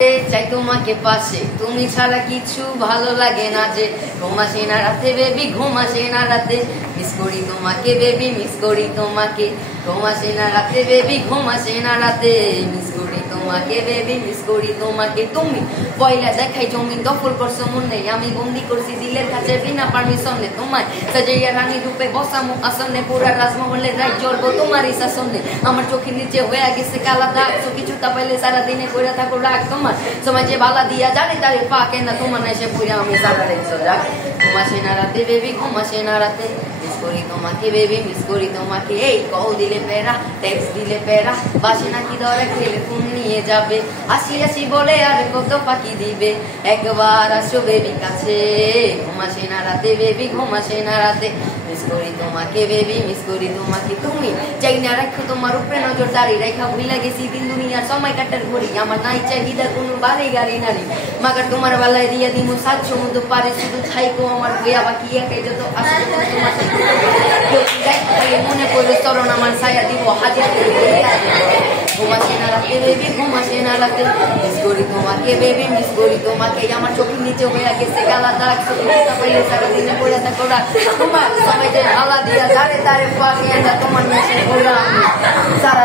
চাই তোমাকে পাশে, তুমি ছাড়া কিছু ভালো লাগে না যে। ঘুম আসে না রাতে বেবি, ঘুম আসে না রাতে, মিস করি তোমাকে বেবি, মিস করি তোমাকে। ঘুম আসে না রাতে বেবি, ঘুম আসে না রাতে, মিস করি তোমাকে বেবি, মিস করি তোমাকে। তুমি পয়লা দেখাই জমিন দখল করছো মনে, আমি বন্দি করছি দিলের কাছে বিনা পারমিশনে। তোমায় সাজাইয়া রানী রূপে বসামো আসনে, পুরা রাজমহলে রাত জ্বলবো তোমারই শাসনে। আমার চোখের নিচে হয়ে গেছে কালা দাগ, তো কিছুটা পাইলে সারাদিনে করে থাকো রাগ। তোমার সময় যে বালা দিয়া জানে তারে পাকে না, তোমার এসে পুরা আমি সারা রেখছো রাগ। ঘুম আসে না রাতে বেবি, ঘুম আসে না রাতে, মিস করি তোমাকে বেবি, মিস করি তোমাকে। এই কল দিলে পেরা, টেক্সট দিলে পেরা, বাসে নাকি ধরে খেলে ফোন নিয়ে যাবে। আসি আসি বলে আর কত ফাঁকি দিবে, একবার আসো বেবি কাছে। ঘুম আসে না রাতে বেবি, ঘুম আসে না রাতে, মিস করি তোমাকে বেবি, মিস করি তোমাকে। তুমি চাই না রাখো তোমার উপরে নজর, দাঁড়িয়ে রেখা ভুলে গেছি দিন দুনিয়ার সময় কাটার ঘড়ি। আমার নাই চাহিদা কোনো বাড়ি গাড়ি নারী, মাগার তোমার বেলায় দিয়ে দিব সাত সমুদ্র পারে, শুধু ছাইকো আমার হইয়া বাকি একে যত আসলে তোমার মনে পড়লে চরণ আমার ছায়া দিব হাজার। ঘুম আসে না রাতে বেবি, ঘুম আসে না রাতে, মিস করি তোমাকে বেবি, মিস করি তোমাকে। আমার চোখের নিচে হয়ে গেছে গালা দাগ, পাইলে সারাদিনে পড়ে থাকো রাত। তোমার সবাই যে হালা দিয়া দাঁড়ে দাঁড়ে পাকে, তোমার মেশে সারা